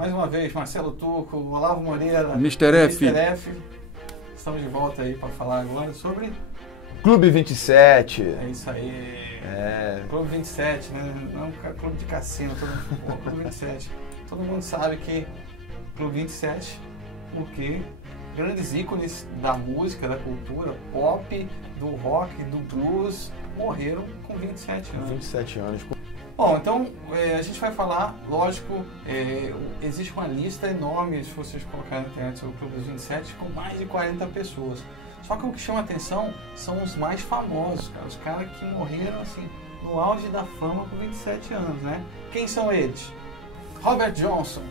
Mais uma vez, Marcelo Turco, Olavo Moreira, Mr. F. Estamos de volta aí para falar agora sobre... Clube 27. É isso aí. Clube 27, né? Não Clube de Cassino, Clube 27. Todo mundo sabe que Clube 27, porque grandes ícones da música, da cultura, pop, do rock, do blues, morreram com 27 anos. 27 anos. Bom, então a gente vai falar, lógico, existe uma lista enorme, se vocês colocarem na internet sobre o Clube dos 27, com mais de 40 pessoas. Só que o que chama a atenção são os mais famosos, cara, os caras que morreram assim, no auge da fama com 27 anos, né? Quem são eles? Robert Johnson,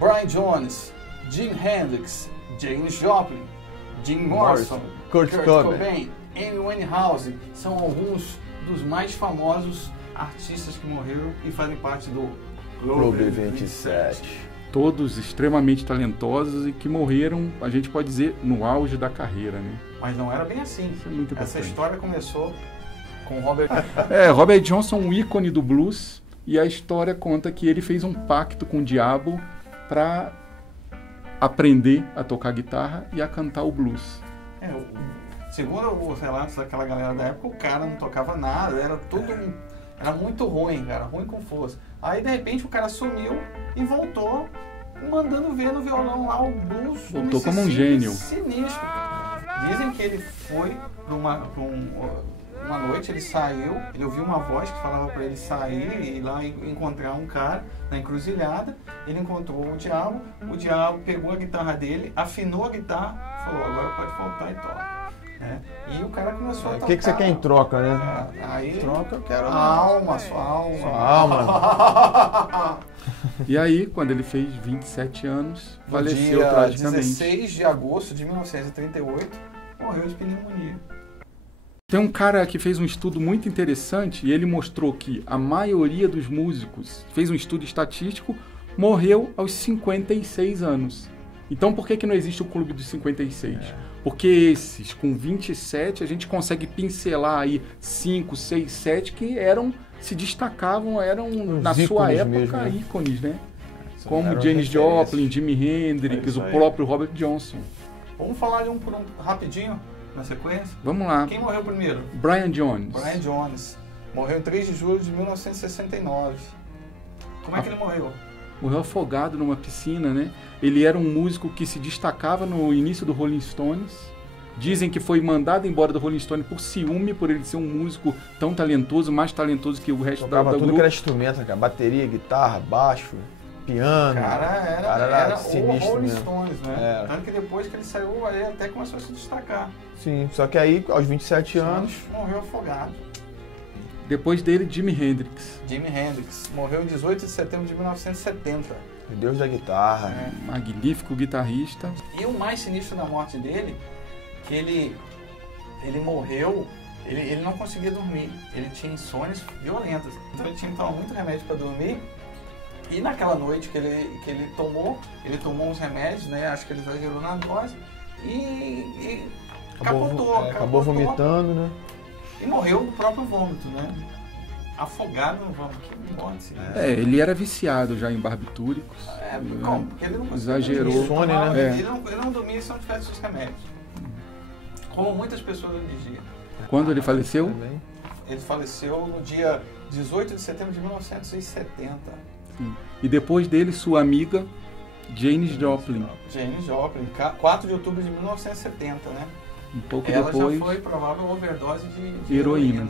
Brian Jones, Jimi Hendrix, Janis Joplin, Jim Morrison, Kurt Cobain, Amy Winehouse, são alguns dos mais famosos artistas que morreram e fazem parte do Clube 27. Todos extremamente talentosos e que morreram, a gente pode dizer, no auge da carreira, né? Mas não era bem assim. Isso é muito Essa importante. história começou com Robert... Robert Johnson, um ícone do blues, e a história conta que ele fez um pacto com o diabo para aprender a tocar guitarra e a cantar o blues. Segundo os relatos daquela galera da época, o cara não tocava nada, era tudo... Era muito ruim, cara, ruim com força. Aí, de repente, o cara sumiu e voltou mandando ver no violão lá o blues. Voltou como um gênio. Sinistro. Dizem que ele foi uma noite, ele saiu, ele ouviu uma voz que falava para ele sair e ir lá encontrar um cara na encruzilhada. Ele encontrou o diabo pegou a guitarra dele, afinou a guitarra, falou, agora pode voltar e toca. E o cara começou a tocar. O que você quer em troca, né? Aí, troca, eu quero a alma, sua alma. Sua alma. E aí, quando ele fez 27 anos, faleceu dia tragicamente. 16 de agosto de 1938, morreu de pneumonia. Tem um cara que fez um estudo muito interessante e ele mostrou que a maioria dos músicos, fez um estudo estatístico, morreu aos 56 anos. Então por que não existe o Clube dos 56? Porque esses com 27 a gente consegue pincelar aí 5, 6, 7 que se destacavam, eram na sua época mesmo, né? Ícones, né? Como Janis Joplin, Jimi Hendrix, o próprio Robert Johnson. Vamos falar de um por um rapidinho na sequência? Vamos lá. Quem morreu primeiro? Brian Jones. Brian Jones. Morreu em 3 de julho de 1969. Como é que ele morreu? Morreu afogado numa piscina, né? Ele era um músico que se destacava no início do Rolling Stones. Dizem que foi mandado embora do Rolling Stones por ciúme, por ele ser um músico tão talentoso, mais talentoso que o resto da tudo grupo. Que era instrumento, cara. Bateria, guitarra, baixo, piano. Cara, era sinistro o Rolling mesmo. Stones, né? Tanto que depois que ele saiu, aí até começou a se destacar. Sim, só que aí, aos 27 anos... Morreu afogado. Depois dele, Jimi Hendrix. Jimi Hendrix. Morreu em 18 de setembro de 1970. O Deus da guitarra. Magnífico guitarrista. E o mais sinistro da morte dele, que ele morreu, ele não conseguia dormir. Ele tinha insônias violentas. Então ele tinha que tomar muito remédio para dormir. E naquela noite que ele tomou uns remédios, né? Acho que ele exagerou na dose. E acabou vomitando, né? E morreu do próprio vômito, né? Afogado no vômito. Que morte. Ele era viciado já em barbitúricos. Como? Porque ele não conseguia exagerou. Dormir, né? Ele não dormia se não tivesse os remédios. Como muitas pessoas hoje em dia. Quando ele faleceu? Ele faleceu no dia 18 de setembro de 1970. Sim. E depois dele, sua amiga Janis Joplin. Janis Joplin, 4 de outubro de 1970, né? Um pouco ela depois, já foi provável overdose de heroína.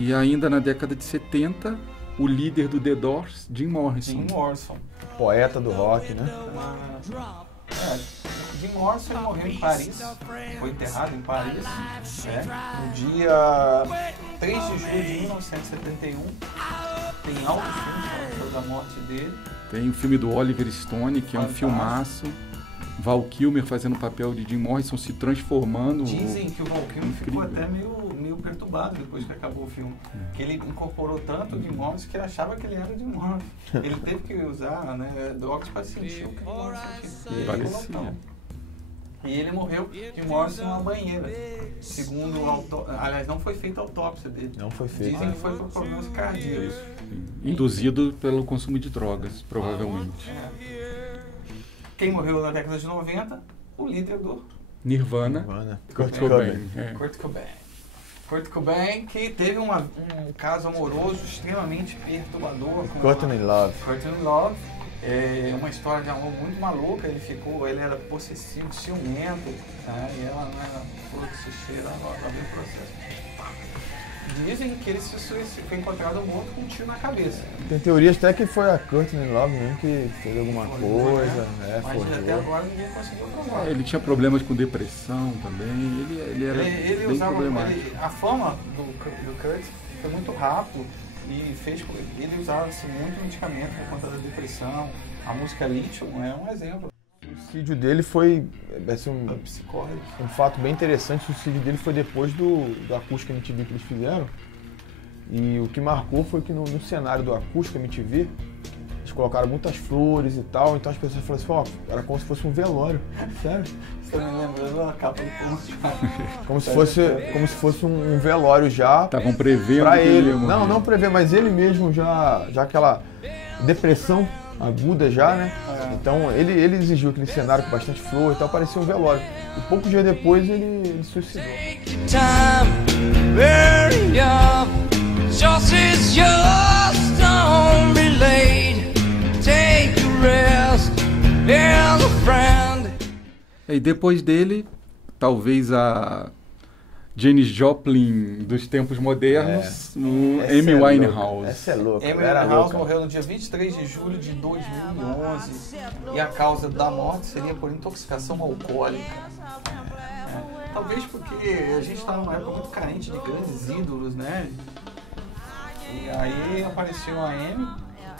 E ainda na década de 70, o líder do The Doors, Jim Morrison. Jim Morrison. Poeta do rock, né? Jim Morrison morreu em Paris, foi enterrado em Paris, no dia 3 de julho de 1971. Tem altos filmes falando da morte dele. Tem o filme do Oliver Stone, que é um filmaço. Val Kilmer fazendo o papel de Jim Morrison, se transformando. Dizem que o Val Kilmer ficou até meio perturbado depois que acabou o filme. Que ele incorporou tanto o Jim Morrison que ele achava que ele era o Jim Morrison. Ele teve que usar drogas para sentir o que ele não sentia. E ele morreu de morte em uma banheira. Segundo aliás, não foi feita a autópsia dele. Não foi feito. Dizem que foi por problemas cardíacos. Induzido pelo consumo de drogas, provavelmente. Quem morreu na década de 90? O líder do Nirvana. Kurt Cobain. Kurt Cobain. Kurt Cobain, que teve um caso amoroso extremamente perturbador com Courtney Love. Courtney Love. É uma história de amor muito maluca. Ele era possessivo, ciumento, né? E ela não era flor que se cheira, ela abriu o processo. Dizem que ele foi encontrado morto com um tiro na cabeça. Tem teorias até que foi a Courtney Love mesmo que fez alguma coisa, né? Mas até agora ninguém conseguiu provar. Ele tinha problemas com depressão também, ele era bem usava, problemático. A fama do Kurt foi muito rápido e ele usava muito medicamento por conta da depressão. A música Lithium é um exemplo. O suicídio dele foi um fato bem interessante. O suicídio dele foi depois do Acústica MTV que eles fizeram. E o que marcou foi que no cenário do Acústica MTV eles colocaram muitas flores e tal. Então as pessoas falaram assim, era como se fosse um velório. Sério? Você tá me lembrando a capa do post? Como se fosse um velório já. Estavam prevendo pra ele. Ele não prevê, mas ele mesmo já aquela depressão aguda já, né? Então ele exigiu aquele cenário com bastante flor e tal, parecia um velório. E poucos dias depois ele suicidou. E depois dele, talvez a Janis Joplin dos tempos modernos, Amy Winehouse. Essa é louca. Amy Winehouse morreu no dia 23 de julho de 2011 e a causa da morte seria por intoxicação alcoólica. Talvez porque a gente está numa época muito carente de grandes ídolos, né? E aí apareceu a Amy,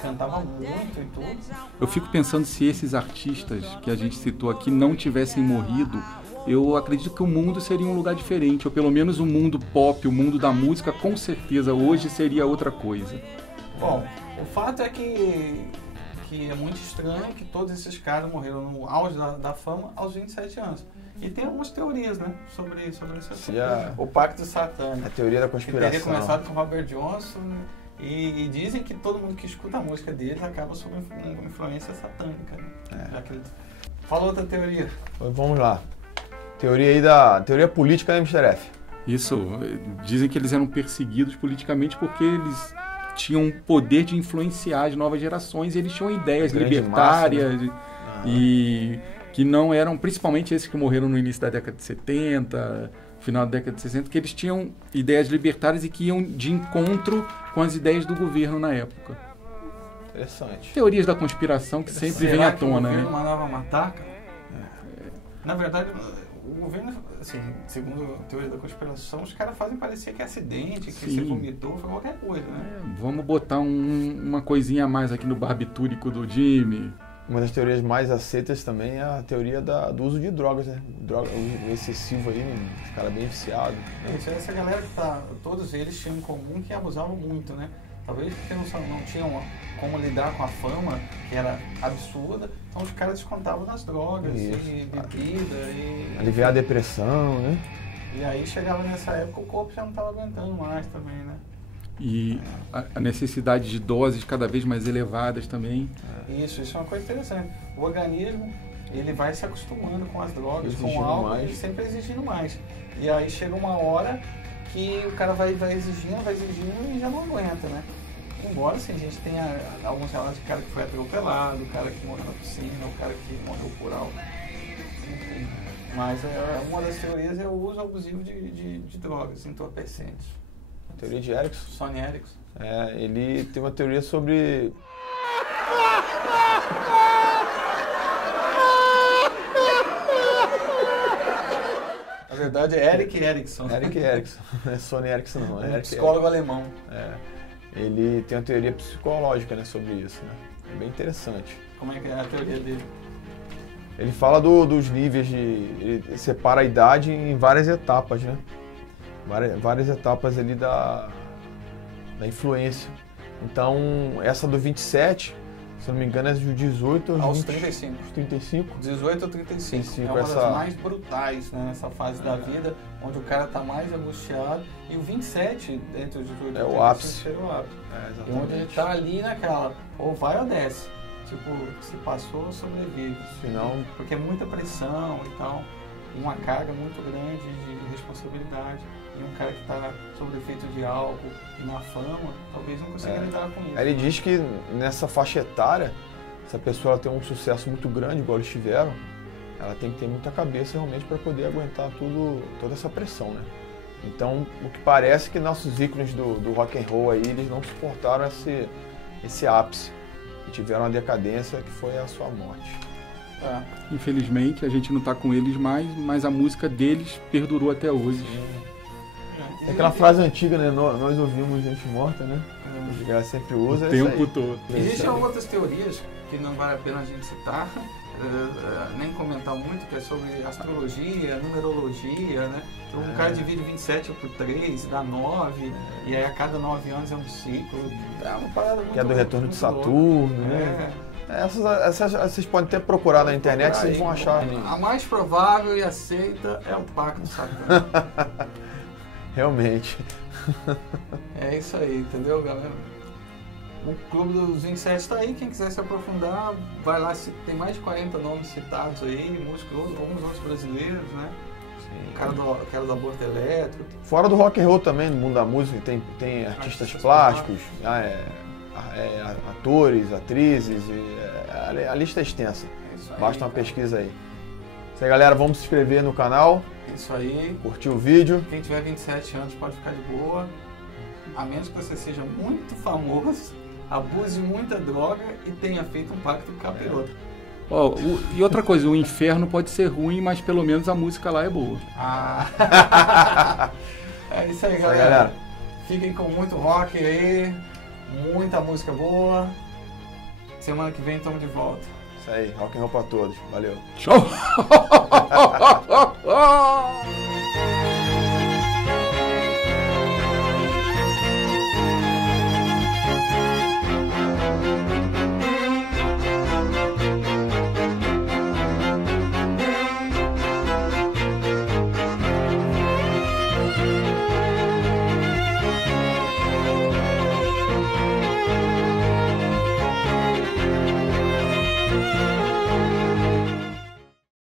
cantava muito e tudo. Eu fico pensando se esses artistas que a gente citou aqui não tivessem morrido, eu acredito que o mundo seria um lugar diferente, ou pelo menos o mundo pop, o mundo da música, com certeza hoje seria outra coisa. Bom, o fato é que é muito estranho que todos esses caras morreram no auge da fama aos 27 anos. E tem algumas teorias, né, sobre esse assunto. O pacto satânico. A teoria da conspiração. Que teria começado com Robert Johnson, e dizem que todo mundo que escuta a música deles acaba sob influência satânica. Né? Fala outra teoria. Vamos lá. Teoria aí da teoria política da Mr. F. Isso, dizem que eles eram perseguidos politicamente porque eles tinham poder de influenciar as novas gerações e eles tinham ideias libertárias massa, né? E que não eram, principalmente esses que morreram no início da década de 70, final da década de 60, que eles tinham ideias libertárias e que iam de encontro com as ideias do governo na época. Interessante. Teorias da conspiração que sempre vêm à tona, né? O governo mandava matar, cara? Na verdade, o governo, assim, segundo a teoria da conspiração, os caras fazem parecer que é acidente, que você vomitou, foi qualquer coisa, né? Vamos botar uma coisinha a mais aqui no barbitúrico do Jimmy. Uma das teorias mais aceitas também é a teoria do uso de drogas, né? O excessivo aí, os caras bem viciados. Né? Essa galera que todos eles tinham em comum que abusavam muito, né? Talvez porque não tinham como lidar com a fama, que era absurda, então os caras descontavam nas drogas, e bebida, e... aliviar a depressão, né? E aí chegava nessa época, o corpo já não estava aguentando mais também, né? E a necessidade de doses cada vez mais elevadas também. Isso é uma coisa interessante. O organismo, ele vai se acostumando com as drogas, com o álcool, e sempre exigindo mais. E aí chega uma hora que o cara vai exigindo e já não aguenta, né? Embora assim, a gente tenha alguns relatos de cara que foi atropelado, o cara que morreu na piscina, o cara que morreu por álcool. Enfim. Mas uma das teorias é o uso abusivo de drogas entorpecentes. A teoria de Erickson. Sony Erickson. Ele tem uma teoria sobre... Na verdade é Erik Erikson. Erik Erikson. Não é Sony Erickson não. É psicólogo alemão. Ele tem uma teoria psicológica, né, sobre isso, né? É bem interessante. Como é que é a teoria dele? Ele fala dos níveis ele separa a idade em várias etapas, né? Várias etapas ali da influência. Então, essa do 27 Se eu não me engano, é de 18 aos 20, 35. 35. 18 ou 35. 35, É uma das essa- mais brutais, né, nessa fase da vida, onde o cara tá mais angustiado. E o 27, entre os 18 e É o 35, ápice. seria o ápice. É, Onde ele tá ali naquela, ou vai ou desce. Tipo, se passou, sobrevive. Senão, Porque é muita pressão e tal, uma carga muito grande de responsabilidade. E um cara que está sob efeito de álcool e na fama, talvez não consiga lidar com isso. aí ele diz que nessa faixa etária, se a pessoa ela tem um sucesso muito grande, igual eles tiveram, ela tem que ter muita cabeça realmente para poder aguentar toda essa pressão, né? Então, o que parece que nossos ícones do rock and roll aí, eles não suportaram esse ápice e tiveram uma decadência que foi a sua morte. É. Infelizmente, a gente não tá com eles mais, mas a música deles perdurou até hoje. É aquela frase antiga, né? Nós ouvimos gente morta, né? A galera sempre usa O essa tempo aí. todo. Existem outras teorias que não vale a pena a gente citar, nem comentar muito, que é sobre astrologia, numerologia, né? Que um cara divide 27 por 3, dá 9, e aí a cada 9 anos é um ciclo. É uma parada muito Que é do retorno de muito louca. Saturno, né? Essas vocês podem até procurar na internet, vocês vão achar. A mais provável e aceita é o pacto satânico. Realmente. É isso aí, entendeu, galera? O Clube dos 27 está aí, quem quiser se aprofundar, vai lá, tem mais de 40 nomes citados aí, músicos, alguns outros brasileiros, né? O cara do aborto elétrico. Fora do rock and roll também, no mundo da música, tem artistas plásticos, atores, atrizes, a lista é extensa. É isso aí, Basta uma cara. pesquisa aí. Isso aí, galera, vamos se inscrever no canal, É isso aí. curtir o vídeo. Quem tiver 27 anos pode ficar de boa, a menos que você seja muito famoso, abuse muita droga e tenha feito um pacto com capiroto. Ó, e outra coisa, o inferno pode ser ruim, mas pelo menos a música lá é boa. Ah. É isso aí, Isso aí, galera. galera. Fiquem com muito rock aí, muita música boa. Semana que vem estamos de volta. Isso aí, rock and roll pra todos. Valeu. Tchau!